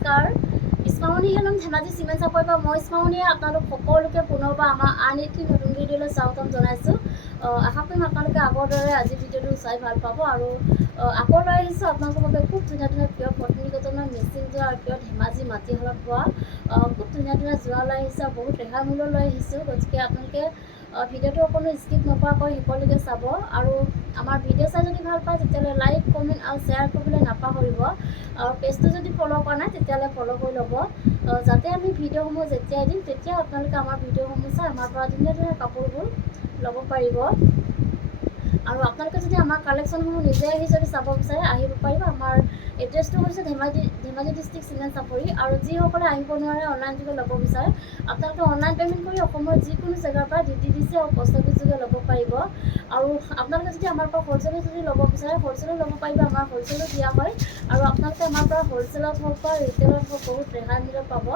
নমস্কাৰ, ইছমামণি helm Dhemaji cement চাপৰিৰ পৰা মই ইছমামণিয়ে আপোনালোক সকলোকে পুনৰবাৰ আমাৰ আন এটি নতুন ভিডিঅ'লৈ স্বাগতম জনাইছোঁ। আশা কৰিম আপোনালোকে আগৰ দৰে আজি ভিডিঅ'টো চাই ভাল পাব আৰু আকৌ লৈ আহিছোঁ আপোনালোকৰ বাবে খুব ধুনীয়া ধুনীয়া প্ৰিয় পত্নীকটনৰ মিচিং যোৰা আৰু প্ৰিয় ধেমাজি মাটিশালত পোৱা খুব ধুনীয়া ধুনীয়া যোৰা লৈ আহিছোঁ আৰু বহুত ৰেহাই মূল্য লৈ আহিছোঁ। গতিকে আপোনালোকে ভিডিঅ'টো অকণো স্কিপ নকৰাকৈ শেষলৈকে চাব আৰু আমাৰ ভিডিঅ' চাই যদি ভাল পায় তেতিয়াহ'লে লাইক কমেণ্ট আৰু শ্বেয়াৰ কৰিবলৈ নাপাহৰিব আৰু পেজটো যদি ফ'ল' কৰা নাই তেতিয়াহ'লে ফ'ল' কৰি ল'ব যাতে আমি ভিডিঅ'সমূহ যেতিয়াই দিম তেতিয়া আপোনালোকে আমাৰ ভিডিঅ'সমূহ চাই আমাৰ পৰা ধুনীয়া ধুনীয়া কাপোৰবোৰ ল'ব পাৰিব আৰু আপোনালোকে যদি আমাৰ কালেকশ্যনসমূহ নিজে আহি যদি চাব বিচাৰে আহিব পাৰিব। আমাৰ এড্ৰেছটো হৈছে ধেমাজি ডিষ্ট্ৰিক্ট চিমেণ্ট চাপৰি আৰু যিসকলে আহিব নোৱাৰে অনলাইন যোগে ল'ব বিচাৰে আপোনালোকে অনলাইন পে'মেণ্ট কৰি অসমৰ যিকোনো জেগাৰ পৰা DTDC আৰু পষ্ট অফিচ যোগে ল'ব পাৰিব আৰু আপোনালোকে যদি আমাৰ পৰা হ'লচেলত যদি ল'ব বিচাৰে হ'লচেলত ল'ব পাৰিব। আমাৰ হ'লচেলত দিয়া হয় আৰু আপোনালোকে আমাৰ পৰা হ'লচেলত হওক বা ৰিটেইলত হওক বহুত ৰেহাই মূল্যত পাব।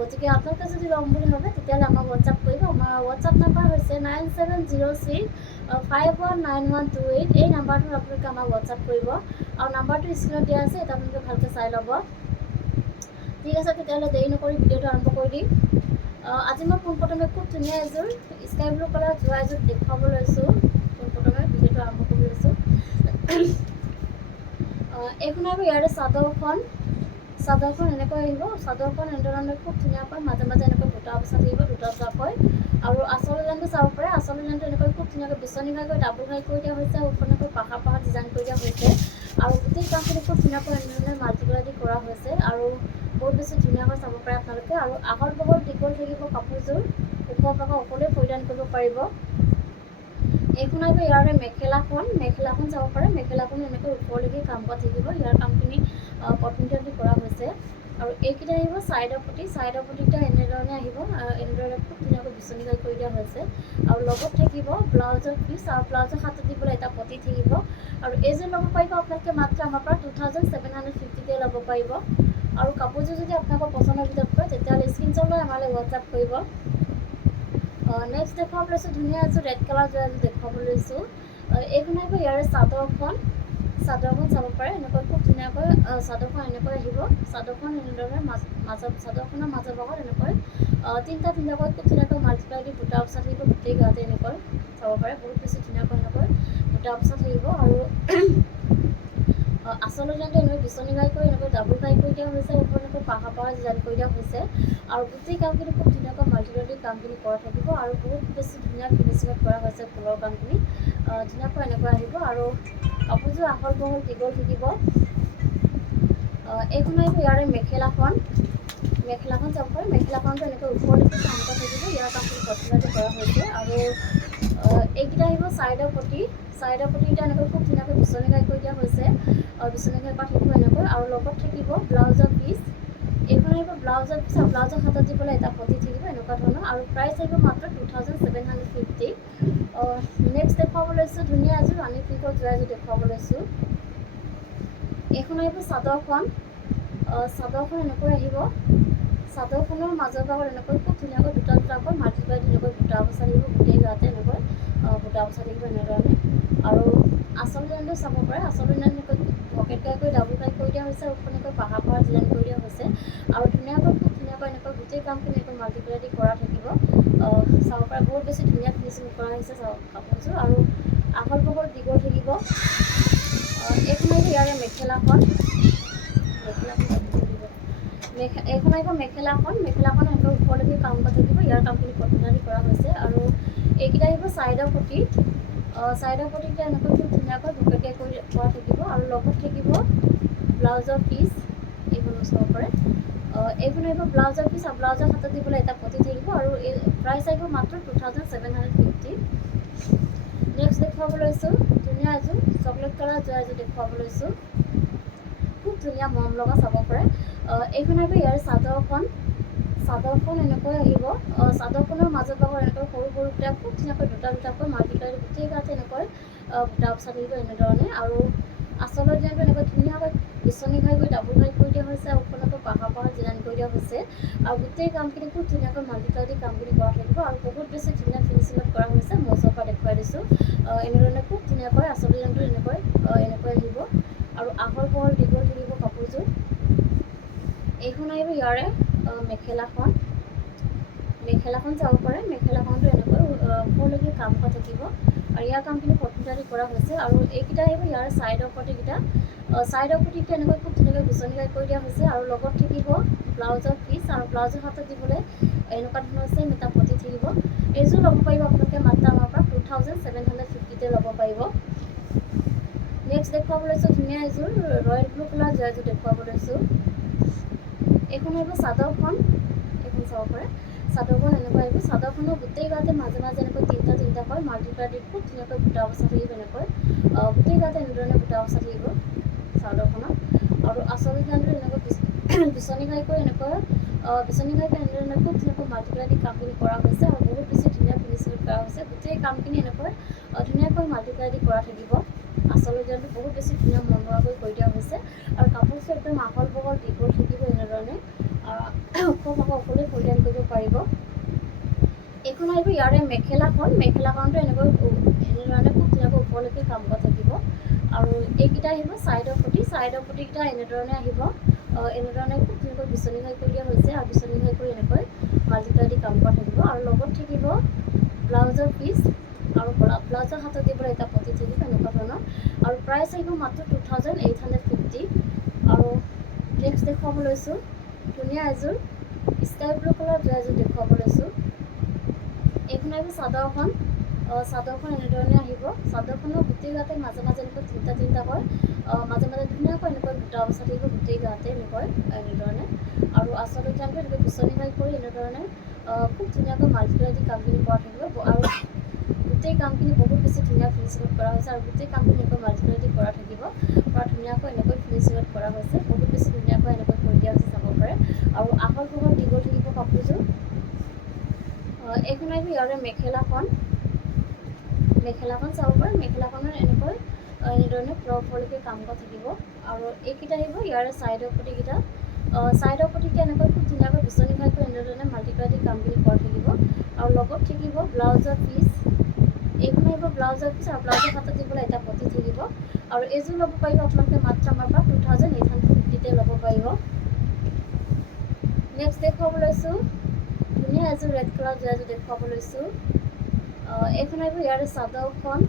গতিকে আপোনালোকে যদি ল'ম বুলি ভাবে তেতিয়াহ'লে আমাক হোৱাটছআপ কৰিব। আমাৰ হোৱাটছআপ নাম্বাৰ হৈছে 9706519128। এই নাম্বাৰটোত আপোনালোকে আমাক হোৱাটছআপ কৰিব আৰু নাম্বাৰটো স্ক্ৰীণত দিয়া আছে, এটা আপোনালোকে ভালকৈ চাই ল'ব। ঠিক আছে, তেতিয়াহ'লে দেৰি নকৰি ভিডিঅ'টো আৰম্ভ কৰি দিম। আজি মই পোনপ্ৰথমে খুব ধুনীয়া এযোৰ স্কাই ব্লু কালাৰ যোৰা এযোৰ দেখুৱাব লৈছোঁ। পোনপ্ৰথমে ভিডিঅ'টো আৰম্ভ কৰি লৈছোঁ। এইখন আৰু ইয়াৰে চাদৰখন এনেকৈ আহিব। চাদৰখন এনেধৰণে খুব ধুনীয়াকৈ মাজে মাজে এনেকৈ দুটা অৱস্থাত থাকিব, দুটা দুটাকৈ আৰু আচল ডিজাইনটো চাব পাৰে। আচল ডিজাইনটো এনেকৈ খুব ধুনীয়াকৈ বিচনী ঘাইকৈ ডাবুল ঘাই কৰি দিয়া হৈছে, ওপৰকৈ পাহাৰ পাহাৰ ডিজাইন কৰি দিয়া হৈছে আৰু গোটেই কামখিনি খুব ধুনীয়াকৈ এনেধৰণে মাল্টিপ্লাই দি কৰা হৈছে আৰু বহুত বেছি ধুনীয়াকৈ চাব পাৰে আপোনালোকে। আৰু আহল বহল দীঘল থাকিব কাপোৰযোৰ, ওখ পাখ সকলোৱে পৰিধান কৰিব পাৰিব। এইখন আহিব ইয়াৰে মেখেলাখন চাব পাৰে। মেখেলাখন এনেকৈ ওপৰলৈকে কাম কৰা থাকিব, ইয়াৰ কামখিনি পটমিটাৰ দি কৰা হৈছে আৰু এইকেইটা আহিব ছাইডৰ পটিকেইটা এনেধৰণে আহিব। এনেদৰে খুব ধুনীয়াকৈ বিচনী ঘাই কৰি দিয়া হৈছে আৰু লগত থাকিব ব্লাউজৰ পিচ আৰু ব্লাউজৰ হাতত দিবলৈ এটা পটি থাকিব আৰু এইযোৰ ল'ব পাৰিব আপোনালোকে মাত্ৰ আমাৰ পৰা 2750 ল'ব পাৰিব আৰু কাপোৰযোৰ যদি আপোনালোকৰ পচন্দৰ ভিতৰত হয় তেতিয়াহ'লে স্ক্ৰীনশ্বট লৈ আমালৈ হোৱাটছআপ কৰিব। নেক্সট দেখুৱাব লৈছোঁ ধুনীয়া এযোৰ ৰেড কালাৰ যোৰা এযোৰ দেখুৱাব লৈছোঁ। এইখন আহিব ইয়াৰে চাদৰখন চাব পাৰে। এনেকৈ খুব ধুনীয়াকৈ চাদৰখন এনেকৈ আহিব। চাদৰখন এনেদৰে চাদৰখনৰ মাজৰ ভাগত এনেকৈ তিনিটাকৈ খুব ধুনীয়াকৈ মাল্টিপ্লাই দি দুটা অৱস্থা থাকিব। গোটেই গাতে এনেকৈ চাব পাৰে, বহুত বেছি ধুনীয়াকৈ এনেকৈ দুটা অৱস্থা থাকিব আৰু আচল ডিজাইনটো এনেকৈ বিচনী ঘাই কৰি এনেকৈ ডাবুল ঘাই কৰি দিয়া হৈছে, ওপৰত এনেকৈ পাহাৰ ডিজাইন কৰি দিয়া হৈছে আৰু গোটেই কামখিনি খুব ধুনীয়াকৈ মাল্টিপ্লাই দি কামখিনি কৰা থাকিব আৰু বহুত বেছি ধুনীয়া ফিনিচিঙত কৰা হৈছে ফুলৰ কামখিনি। ধুনীয়াকৈ এনেকৈ আহিব আৰু কাপোৰযোৰ আহল বহল দীঘল থাকিব। এইখন আহিব ইয়াৰে মেখেলাখন চাব পাৰে। মেখেলাখনটো এনেকৈ ওপৰলৈকে কাম কৰা থাকিব, ইয়াৰ কামখিনি পচন্দতে কৰা হৈছে আৰু এইকেইটা আহিব ছাইডৰ পটিকেইটা এনেকৈ খুব ধুনীয়াকৈ বিচনী ঘাই কৰি দিয়া হৈছে। বিচনী ঘাই কৰা থাকিব এনেকৈ আৰু লগত থাকিব ব্লাউজৰ পিচ। এইখন আহিব ব্লাউজৰ পিচ আৰু ব্লাউজৰ হাতত দিবলৈ এটা পটি থাকিব এনেকুৱা ধৰণৰ আৰু প্ৰাইচ আহিব মাত্ৰ 2750। নেক্সট দেখুৱাব লৈছোঁ ধুনীয়া এযোৰ ৰাণী পিংকৰ যোৰা এযোৰ দেখুৱাব লৈছোঁ। এইখন আহিব চাদৰখন এনেকৈ আহিব। চাদৰখনৰ মাজৰ ভাগত এনেকৈ খুব ধুনীয়াকৈ দুটাকৈ মাল্টিপ্লাই দি এনেকৈ বুটা বচা থাকিব, গোটেই গাতে এনেকৈ বুটা বচা থাকিব এনেধৰণে আৰু আচল ডিজাইনটো চাব পাৰে। আচল ডিজাইন এনেকৈ পকেট ঘাই কৰি ডাবুল ঘাই কৰি দিয়া হৈছে, ওপৰত এনেকৈ পাহাৰ ডিজাইন কৰি দিয়া হৈছে আৰু খুব ধুনীয়াকৈ এনেকৈ গোটেই কামখিনি এনেকৈ মাল্টিপ্লাই দি কৰা থাকিব। চাব পাৰে বহুত বেছি ধুনীয়া ফিনিচিং কৰা হৈছে কাপোৰযোৰ আৰু আহল বহল দীঘল থাকিব। এইখন আহিব ইয়াৰে মেখেলাখন এনেকৈ ওপৰলৈকে কাম কৰা থাকিব, ইয়াৰ কামখিনি পটমিটাৰ দি কৰা হৈছে আৰু এইকেইটা আহিব ছাইডৰ পটিকেইটা এনেকৈ খুব ধুনীয়াকৈ পকেটকে কৰি কৰা থাকিব আৰু লগত থাকিব ব্লাউজৰ পিচ। এইখনো চাব পাৰে। এইখন আহিব ব্লাউজৰ পিচ আৰু ব্লাউজৰ হাতত দিবলৈ এটা পটি থাকিব আৰু এই প্ৰাইচ আহিব মাত্ৰ 2750। নেক্সট দেখুৱাব লৈছোঁ ধুনীয়া এযোৰ চকলেট কালাৰ যোৰা এযোৰ দেখুৱাব লৈছোঁ। খুব ধুনীয়া মৰম লগা চাব পাৰে। এইখন আহিব ইয়াৰ চাদৰখন এনেকৈ আহিব। চাদৰখনৰ মাজৰ ভাগত এনেকৈ সৰু সৰুকৈ খুব ধুনীয়াকৈ দুটাকৈ মাল্টিপ্লাই গোটেই গাতে এনেকৈ বুটা বচা থাকিব এনেধৰণে আৰু আচলৰ ডিজাইনটো এনেকৈ ধুনীয়াকৈ বিচনী ঘাই কৰি ডাবুল ঘাই কৰি দিয়া হৈছে, ওপৰতো পাহাৰ ডিজাইন কৰি দিয়া হৈছে আৰু গোটেই কামখিনি খুব ধুনীয়াকৈ মাল্টিপ্লাই দি কামখিনি কৰা থাকিব আৰু বহুত বেছি ধুনীয়া ফিনিচিঙত কৰা হৈছে। মই ওচৰৰ পৰা দেখুৱাই দিছোঁ। এনেধৰণে খুব ধুনীয়াকৈ আচল ডিজাইনটো এনেকৈ আহিব আৰু আহল বহল দীঘল থাকিব কাপোৰযোৰ। এইখন আহিব ইয়াৰে মেখেলাখন চাব পাৰে। মেখেলাখনটো এনেকৈ ওপৰলৈকে কাম কৰা থাকিব আৰু ইয়াৰ কামখিনি পট্টিদাৰি কৰা হৈছে। আৰু এইকেইটা আহিব ইয়াৰ ছাইডৰ পট্টিকেইটা এনেকৈ খুব ধুনীয়াকৈ বিচনীকাই কৰি দিয়া হৈছে। আৰু লগত থাকিব ব্লাউজৰ পিচ আৰু ব্লাউজৰ হাতত দিবলৈ এনেকুৱা ধৰণৰ ছেইম এটা পটি থাকিব। এইযোৰ ল'ব পাৰিব আপোনালোকে মাত্ৰ আমাৰ পৰা 2750 ল'ব পাৰিব। নেক্সট দেখুৱাব লৈছোঁ ধুনীয়া এযোৰ ৰয়েল ব্লু কালাৰ এযোৰ দেখুৱাব লৈছোঁ। এইখন আহিব চাদৰখন, এইখন চাব পাৰে। চাদৰখন এনেকুৱা আহিব। চাদৰখনৰ গোটেই গাতে মাজে মাজে এনেকৈ তিনিটাকৈ মাল্টিপ্লাই দি খুব ধুনীয়াকৈ বুটা বচা থাকিব। এনেকৈ গোটেই গাতে এনেধৰণে বুটা বচা থাকিব চাদৰখনত। আৰু আচল ডিজাইনটো এনেকৈ বিচনী ঘাইকৈ এনেধৰণে খুব ধুনীয়াকৈ মাল্টিপ্লাই দি কামখিনি কৰা হৈছে আৰু বহুত বেছি ধুনীয়া ফিনিচিং কৰা হৈছে। গোটেই কামখিনি এনেকৈ ধুনীয়াকৈ মাল্টিপ্লাই দি কৰা থাকিব। আচল ডিজাইনটো বহুত বেছি ধুনীয়া মনোৱাকৈ কৰি দিয়া হৈছে আৰু কাপোৰটো একদম আহল বহল দীঘল থাকিব। এনেধৰণে খুব অকলে পৰিধান কৰিব পাৰিব। এইখন আহিব ইয়াৰে মেখেলাখনটো এনেধৰণে খুব ধুনীয়াকৈ ওপৰলৈকে কাম কৰা থাকিব। আৰু এইকেইটা আহিব ছাইডৰ পটিকেইটা এনেধৰণে আহিব। এনেধৰণে খুব ধুনীয়াকৈ বিচনী ঘাই কৰি দিয়া হৈছে আৰু বিচনী ঘাই কৰি এনেকৈ মাল্টিপ্লাই দি কাম কৰা থাকিব। আৰু লগত থাকিব ব্লাউজৰ পিচ আৰু ব্লাউজৰ হাতত দিবলৈ এটা পটি থাকিব এনেকুৱা ধৰণৰ। আৰু প্ৰাইচ আহিব মাত্ৰ 2850। আৰু নেক্সট দেখুৱাব লৈছোঁ ধুনীয়া এযোৰ স্কাই ব্লু কালাৰ এযোৰ দেখুৱাব লৈছোঁ। এইখন আহিব চাদৰখন এনেধৰণে আহিব। চাদৰখনৰ গোটেই গাতে মাজে মাজে এনেকৈ তিনিটাকৈ মাজে মাজে ধুনীয়াকৈ এনেকৈ বুটা বচা থাকিব গোটেই গাতে এনেধৰণে। আৰু আচল ডিজাইনটো এনেকৈ বিচনী ঘাই কৰি এনেধৰণে খুব ধুনীয়াকৈ মাল্টিপ্লাই দি কামখিনি কৰা থাকিব। আৰু গোটেই কামখিনি বহুত বেছি ধুনীয়া ফিনিচিঙত কৰা হৈছে আৰু গোটেই কামখিনি এনেকৈ মাল্টিপ্লাই দি কৰা থাকিব। ধুনীয়াকৈ এনেকৈ ফিনিচিঙত কৰা হৈছে, বহুত বেছি ধুনীয়াকৈ এনেকৈ কৰি দিয়া হৈছে চাব পাৰে। আৰু আহল বহল দীঘল থাকিব কাপোৰযোৰ। এইখন আহিব ইয়াৰে মেখেলাখন চাব পাৰে। মেখেলাখনৰ এনেধৰণে ওপৰলৈকে কাম কৰা থাকিব। আৰু এইকেইটা আহিব ইয়াৰে ছাইডৰ পটিকেইটা এনেকৈ খুব ধুনীয়াকৈ বিচনী ঘাই কৰি এনেধৰণে মাল্টিপ্লাই দি কামখিনি কৰা থাকিব। আৰু লগত থাকিব ব্লাউজৰ পিচ। এইখন আহিব ব্লাউজৰ পিচ আৰু ব্লাউজৰ হাতত দিবলৈ এটা পটি থাকিব। আৰু এইযোৰ ল'ব পাৰিব আপোনালোকে মাত্ৰ আমাৰ পৰা 2850 ল'ব পাৰিব। নেক্সট দেখুৱাব লৈছোঁ ধুনীয়া এযোৰ ৰেড কালাৰ এযোৰ দেখুৱাব লৈছোঁ। এইখন আহিব ইয়াৰে চাদৰখন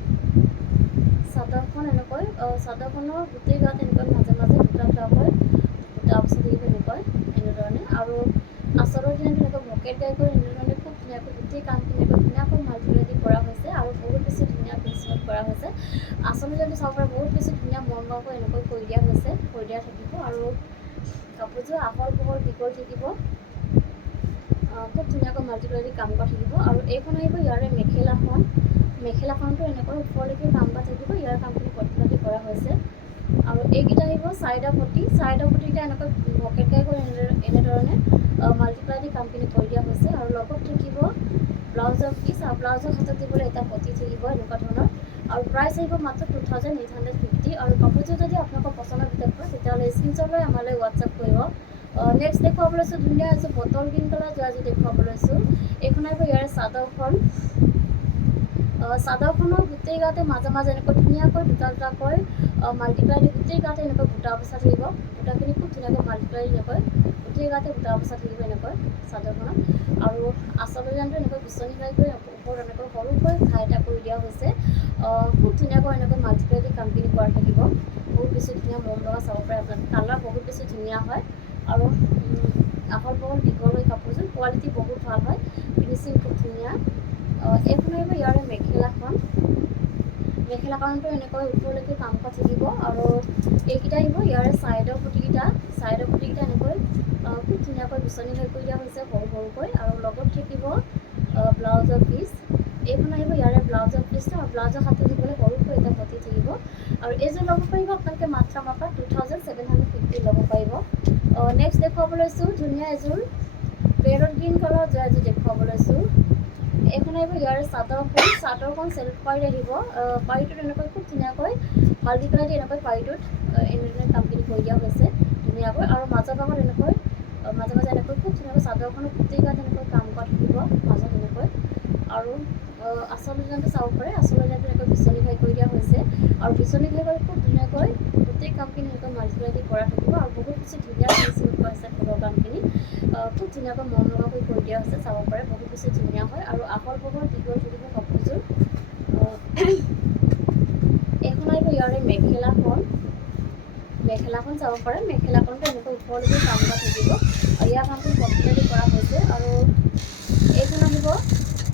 এনেকৈ চাদৰখনৰ গোটেই গাত এনেকৈ মাজে মাজে দুটাকৈ বুটা বচা থাকিব এনেধৰণে। আৰু আচলৰ ডিজাইনটো এনেকৈ মকেট গাই কৰি এনেধৰণে খুব ধুনীয়াকৈ গোটেই কামখিনি ধুনীয়াকৈ মাল্টিপ্লাই দি কৰা হৈছে আৰু বহুত বেছি ধুনীয়া ফিনিচিঙত কৰা হৈছে। আচল ডিজাইনটো চাব পাৰে, বহুত বেছি ধুনীয়া মনমোহাকৈ এনেকৈ কৰি দিয়া থাকিব। আৰু কাপোৰযোৰ আহল বহল দীঘল থাকিব, খুব ধুনীয়াকৈ মাল্টিপ্লাই দি কাম কৰা থাকিব। আৰু এইখন আহিব ইয়াৰে মেখেলাখনটো এনেকৈ ওপৰলৈকে কাম কৰা থাকিব। ইয়াৰ কামখিনি পট্টিদাৰি কৰা হৈছে। আৰু এইকেইটা আহিব ছাইডৰ পটিকেইটা এনেকৈ মকেট গাই কৰি এনেধৰণে মাল্টিপ্লাই দি কামখিনি কৰি দিয়া হৈছে। আৰু লগত থাকিব ব্লাউজৰ পিচ আৰু ব্লাউজৰ হাতত দিবলৈ এটা পটি থাকিব এনেকুৱা ধৰণৰ। আৰু প্ৰাইচ আহিব মাত্ৰ 2850। আৰু কাপোৰযোৰ যদি আপোনালোকৰ পচন্দৰ ভিতৰত হয় তেতিয়াহ'লে স্ক্ৰীনশ্বট লৈ আমালৈ হোৱাটছআপ কৰিব। নেক্সট দেখুৱাব লৈছোঁ ধুনীয়া এযোৰ বটল গ্ৰীণ কালাৰ এযোৰ দেখুৱাব লৈছোঁ। এইখন আহিব ইয়াৰে চাদৰখনৰ গোটেই গাতে মাজে মাজে এনেকৈ ধুনীয়াকৈ দুটাকৈ মাল্টিপ্লাই দি গোটেই গাতে এনেকৈ বুটা বচা থাকিব। বুটাখিনি খুব ধুনীয়াকৈ মাল্টিপ্লাই দি এনেকৈ গোটেই গাতে বুটা বচা থাকিব এনেকৈ চাদৰখনত। আৰু আচল ডিজাইনটো এনেকৈ বিচনী ঘাই কৰি ওপৰত এনেকৈ সৰুকৈ ঘাই এটা কৰি দিয়া হৈছে। খুব ধুনীয়াকৈ এনেকৈ মাল্টিপ্লাই দি কামখিনি কৰা থাকিব। বহুত বেছি ধুনীয়া মন লগা চাব পাৰে আপোনালোকে। কালাৰ বহুত বেছি ধুনীয়া হয় আৰু আহল বহল দীঘল হৈ কাপোৰযোৰ কোৱালিটি বহুত ভাল হয়, ফিনিচিং খুব ধুনীয়া। এইখন আহিব ইয়াৰে মেখেলাখনটো এনেকৈ ওপৰলৈকে কাম কৰা থাকিব। আৰু এইকেইটা আহিব ইয়াৰে ছাইডৰ পটিকেইটা এনেকৈ খুব ধুনীয়াকৈ বিচনী ঘাই কৰি দিয়া হৈছে সৰুকৈ। আৰু লগত থাকিব ব্লাউজৰ পিচ। এইখন আহিব ইয়াৰে ব্লাউজৰ পিচটো আৰু ব্লাউজৰ হাতত দিবলৈ সৰুকৈ এটা পটি থাকিব। আৰু এইযোৰ ল'ব পাৰিব আপোনালোকে মাত্ৰ আমাৰ পৰা 2750 ল'ব পাৰিব। নেক্সট দেখুৱাব লৈছোঁ ধুনীয়া এযোৰ পেৰট গ্ৰীণ কালাৰ এযোৰ দেখুৱাব লৈছোঁ। এইখন আহিব ইয়াৰে চাদৰখন চেল্ফ পাৰি আহিব। পাৰিটোত এনেকৈ খুব ধুনীয়াকৈ মাল্টিপ্লাই দি এনেকৈ পাৰিটোত এনেধৰণে কামখিনি কৰি দিয়া হৈছে ধুনীয়াকৈ। আৰু মাজৰ ভাগত এনেকৈ মাজে মাজে এনেকৈ খুব ধুনীয়াকৈ চাদৰখনৰ গোটেই গাত এনেকৈ কাম কৰা থাকিব মাজত এনেকৈ। আৰু আচল ডিজাইনটো চাব পাৰে। আচল ডিজাইনটো এনেকৈ বিচনী ঘাই কৰি দিয়া হৈছে। আৰু বিচনী ঘাই কৰি খুব ধুনীয়াকৈ গোটেই কামখিনি এনেকৈ মাল্টিপ্লাই দি কৰা থাকিব। আৰু বহুত বেছি ধুনীয়া ফিনিচিং কৰা হৈছে ফুলৰ কামখিনি। ধুনীয়াকৈ মন লগাকৈ কৰি দিয়া হৈছে, চাব পাৰে বহুত বেছি ধুনীয়া হয়। আৰু আহল বহল দীঘল থাকিব কাপোৰযোৰ। এইখন আহিব ইয়াৰে মেখেলাখন চাব পাৰে। মেখেলাখনটো এনেকৈ ওপৰলৈকে কাম কৰা থাকিব। ইয়াৰ কামটো কমপ্লিট কৰা হৈছে। আৰু এইখন আহিব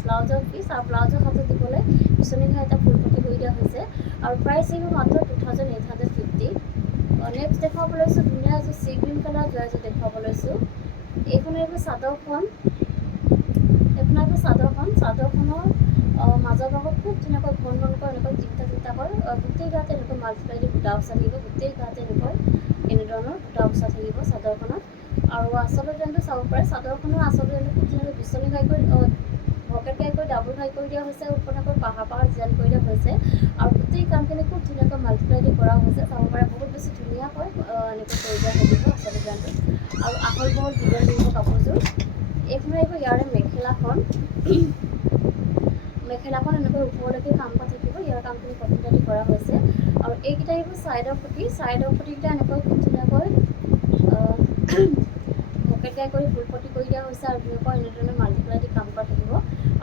ব্লাউজৰ পিচ, আৰু ব্লাউজৰ হাতত দিবলৈ পিছনি ঘাই এটা ফুলপটি কৰি দিয়া হৈছে। আৰু প্ৰাইচ আহিব মাত্ৰ 2850। নেক্সট দেখুৱাব লৈছোঁ ধুনীয়া এযোৰ চি গ্ৰীণ কালাৰ যোৱা এযোৰ দেখুৱাব লৈছোঁ। এইখন আহিব চাদৰখন। চাদৰখনৰ মাজৰ ভাগত খুব ধুনীয়াকৈ ঘন ঘনকৈ এনেকৈ তিনিটাকৈ গোটেই গাতে এনেকৈ মাল্টিপ্লাই দি বুটা বচা থাকিব। গোটেই গাতে এনেধৰণৰ বুটা বচা থাকিব চাদৰখনত। আৰু আচলৰ ডিজাইনটো চাব পাৰে। চাদৰখনৰ আচল ডিজাইনটো খুব ধুনীয়াকৈ বিচনী ঘাইকৈ ভকেট ঘাইকৈ ডাবুল ঘাই কৰি দিয়া হৈছে। ওপৰকৈ পাহাৰ ডিজাইন কৰি দিয়া হৈছে। আৰু গোটেই কামখিনি খুব ধুনীয়াকৈ মাল্টিপ্লাই দি কৰা হৈছে, চাব পাৰে বহুত বেছি ধুনীয়াকৈ এনেকৈ কৰি দিয়া থাকিব আচল ডিজাইনটো। আৰু আহল বহল দীঘল থাকিব কাপোৰযোৰ। এইখন আহিব ইয়াৰে মেখেলাখন এনেকৈ ওপৰলৈকে কাম কৰা থাকিব। ইয়াৰ কামখিনি কমপ্লিট কৰা হৈছে। আৰু এইকেইটা আহিব চাইডৰ পটিকেইটা এনেকৈ খুব ধুনীয়াকৈ ভকেট ঘাই কৰি ফুলপটি কৰি দিয়া হৈছে। আৰু ধুনীয়াকৈ এনেধৰণে মাল্টিপ্লাই দি কাম কৰা থাকিব।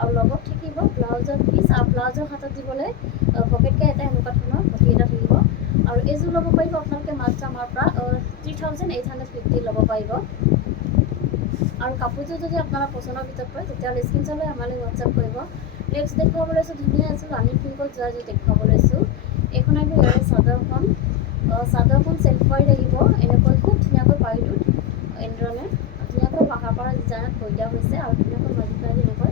আৰু লগত থাকিব ব্লাউজৰ পিচ, আৰু ব্লাউজৰ হাতত দিবলৈ ভকেট ঘাই এটা এনেকুৱা ধৰণৰ পটি এটা থাকিব। আৰু এইযোৰ ল'ব পাৰিব আপোনালোকে মাত্ৰ আমাৰ পৰা 3850 ল'ব পাৰিব। আৰু কাপোৰযোৰ যদি আপোনাৰ পচন্দৰ ভিতৰত পৰে তেতিয়াহ'লে স্ক্ৰীনশ্বট লৈ আমালৈ হোৱাটছআপ কৰিব। নেক্সট দেখুৱাব লৈছোঁ ধুনীয়া এযোৰ ৰাণী পিংকত যোৱা এযোৰ দেখুৱাব লৈছোঁ। এইখন আহিব ইয়াৰে চাদৰখন চেল্ফ পাৰি আহিব এনেকৈ খুব ধুনীয়াকৈ পাৰিটোত এনেধৰণে ধুনীয়াকৈ পাহাৰ ডিজাইনত কৰি দিয়া হৈছে। আৰু ধুনীয়াকৈ মাল্টিপ্লাই দি এনেকৈ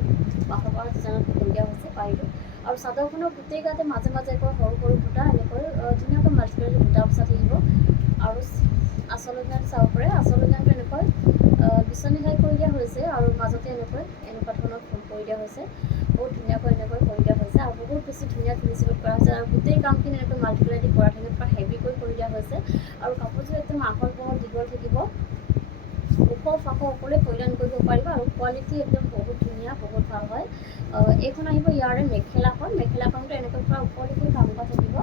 পাহাৰ ডিজাইনত কৰি দিয়া হৈছে পাৰিটোত। আৰু চাদৰখনৰ গোটেই গাতে মাজে মাজে সৰু সৰু বুটা এনেকৈ ধুনীয়াকৈ মাল্টিপ্লাই দি বুটা বচা থাকিব। আৰু আচল ডিজাইনটো চাব পাৰে। আচল ডিজাইনটো এনেকৈ বিচনী ঘাই কৰি দিয়া হৈছে। আৰু মাজতে এনেকুৱা ধৰণৰ ফুল কৰি দিয়া হৈছে। বহুত ধুনীয়াকৈ এনেকৈ কৰি দিয়া হৈছে। আৰু বহুত বেছি ধুনীয়া ফিনিচিঙত কৰা হৈছে। আৰু গোটেই কামখিনি এনেকৈ মাল্টিপ্লাই দি কৰা থাকিব, পুৰা হেভিকৈ কৰি দিয়া হৈছে। আৰু কাপোৰযোৰ একদম আহল বহল দীঘল থাকিব। ওখ ফাখ সকলোৱে পৰিধান কৰিব পাৰিব। আৰু কোৱালিটি একদম বহুত ধুনীয়া, বহুত ভাল হয়। এইখন আহিব ইয়াৰে মেখেলাখনটো এনেকৈ পুৰা ওপৰলৈকে কাম কৰা থাকিব।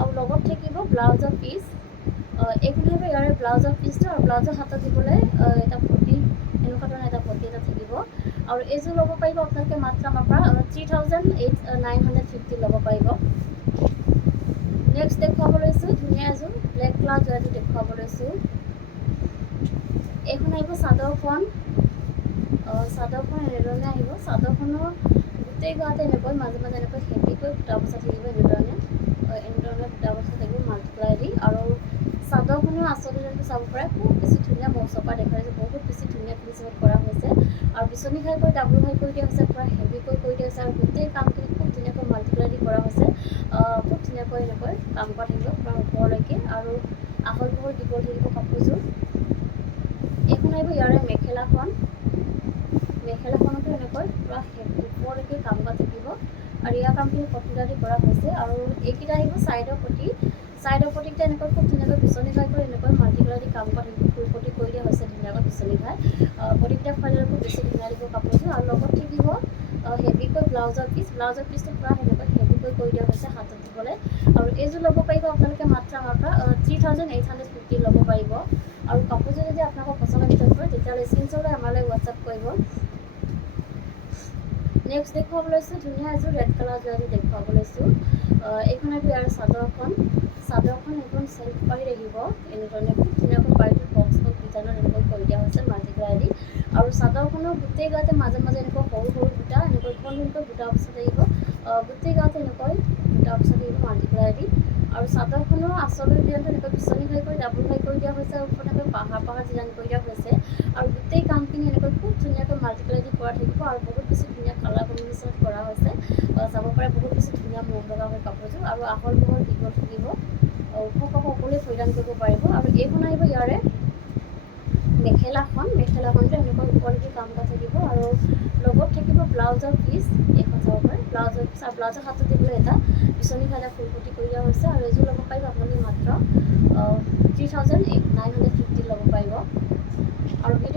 আৰু লগত থাকিব ব্লাউজৰ পিচ। এইখন আহিব ইয়াৰে ব্লাউজৰ পিচটো, আৰু ব্লাউজৰ হাতত দিবলৈ এটা পটি এনেকুৱা ধৰণৰ এটা পটি এটা থাকিব। আৰু এইযোৰ ল'ব পাৰিব আপোনালোকে মাত্ৰ আমাৰ পৰা 3950 ল'ব পাৰিব। নেক্সট দেখুৱাব লৈছোঁ ধুনীয়া এযোৰ ব্লেক কালাৰ যোৱা এযোৰ দেখুৱাব লৈছোঁ। এইখন আহিব চাদৰখন এনেধৰণে আহিব। চাদৰখনৰ গোটেই গাতে এনেকৈ মাজে মাজে এনেকৈ হেভিকৈ বুটা বচা থাকিব। এনেধৰণে বুটা বচা থাকিব মাল্টিপ্লাই দি। আৰু চাদৰখনৰ আচল ডিজাইনটো চাব পাৰে। খুব বেছি ধুনীয়া মৌচপা দেখুৱাইছে, বহুত বেছি ধুনীয়া ফিনিচিঙত কৰা হৈছে। আৰু বিচনী ঘাই কৰি ডাবুল ঘাই কৰি দিয়া হৈছে, পুৰা হেভিকৈ কৰি দিয়া হৈছে। আৰু গোটেই কামখিনি খুব ধুনীয়াকৈ মাল্টিপ্লাই দি কৰা হৈছে। খুব ধুনীয়াকৈ এনেকৈ কাম কৰা থাকিব পুৰা ওপৰলৈকে। আৰু আহল বহল দীঘল থাকিব কাপোৰযোৰ। এইখন আহিব ইয়াৰে মেখেলাখনতো এনেকৈ পুৰা ওপৰলৈকে কাম কৰা থাকিব। আৰু ইয়াৰ কামখিনি কমপ্লিট কৰা হৈছে। আৰু এইকেইটা আহিব চাইডৰ পটিকেইটা এনেকৈ খুব ধুনীয়াকৈ বিচনী ঘাই কৰি এনেকৈ মাল্টিপ্লাই দি কাম কৰা থাকিব। ফুলপটি কৰি দিয়া হৈছে ধুনীয়াকৈ বিচনী ঘাই। পটিকেইটা ফাইনেল খুব বেছি ধুনীয়া লাগিব কাপোৰযোৰ। আৰু লগত থাকিব হেভিকৈ ব্লাউজৰ পিচটো পুৰা সেনেকৈ হেভিকৈ কৰি দিয়া হৈছে হাতত দিবলৈ। আৰু এইযোৰ ল'ব পাৰিব আপোনালোকে মাত্ৰ আমাৰ পৰা 3850 ল'ব পাৰিব। আৰু কাপোৰযোৰ যদি আপোনালোকৰ পচন্দৰ ভিতৰত পৰে তেতিয়াহ'লে স্ক্ৰীনশ্বট লৈ আমালৈ হোৱাটছআপ কৰিব। নেক্সট দেখুৱাব লৈছোঁ ধুনীয়া এযোৰ ৰেড কালাৰ যোৱা এযোৰ দেখুৱাব লৈছোঁ। এইখন আহিব ইয়াৰ চাদৰখন এখন চেল্ফ পাৰি আহিব এনেধৰণে খুব ধুনীয়াকৈ পাৰিটোত বক্স ডিজাইনত এনেকৈ কৰি দিয়া হৈছে মাল্টিপ্লাই দি। আৰু চাদৰখনৰ গোটেই গাতে মাজে মাজে এনেকৈ সৰু সৰু বুটা এনেকৈ ঘনকৈ বুটা বচা থাকিব। গোটেই গাতে এনেকৈ বুটা বচা থাকিব মাল্টিপ্লাই দি। আৰু চাদৰখনৰ আচল ডিজাইনটো এনেকৈ বিচনী ঘাই কৰি ডাবুল ঘাই কৰি দিয়া হৈছে। ওপৰত এনেকৈ পাহাৰ ডিজাইন কৰি দিয়া হৈছে। আৰু গোটেই কামখিনি এনেকৈ খুব ধুনীয়াকৈ মাল্টিপ্লাই দি কৰা থাকিব। আৰু বহুত বেছি ধুনীয়া কালাৰ কম্বিনেশ্যনত কৰা হৈছে। চাব পাৰে বহুত বেছি ধুনীয়া মন লগা হয় কাপোৰযোৰ। আৰু আহল বহল দীঘল থাকিব, ওখ পাখ সকলোৱে পৰিধান কৰিব পাৰিব। আৰু এইখন আহিব ইয়াৰে মেখেলাখনটো এনেকৈ ওপৰলৈকে কাম কৰা থাকিব। আৰু লগত থাকিব ব্লাউজৰ পিচ। এইখন চাব পাৰে ব্লাউজৰ পিচ, আৰু ব্লাউজৰ হাতত দিবলৈ এটা বিচনী ঘাই ফুলপটি কৰি দিয়া হৈছে। আৰু এইযোৰ ল'ব পাৰিব আপোনালোকে মাত্ৰ 3950 ল'ব পাৰিব। আৰু ভিডিঅ'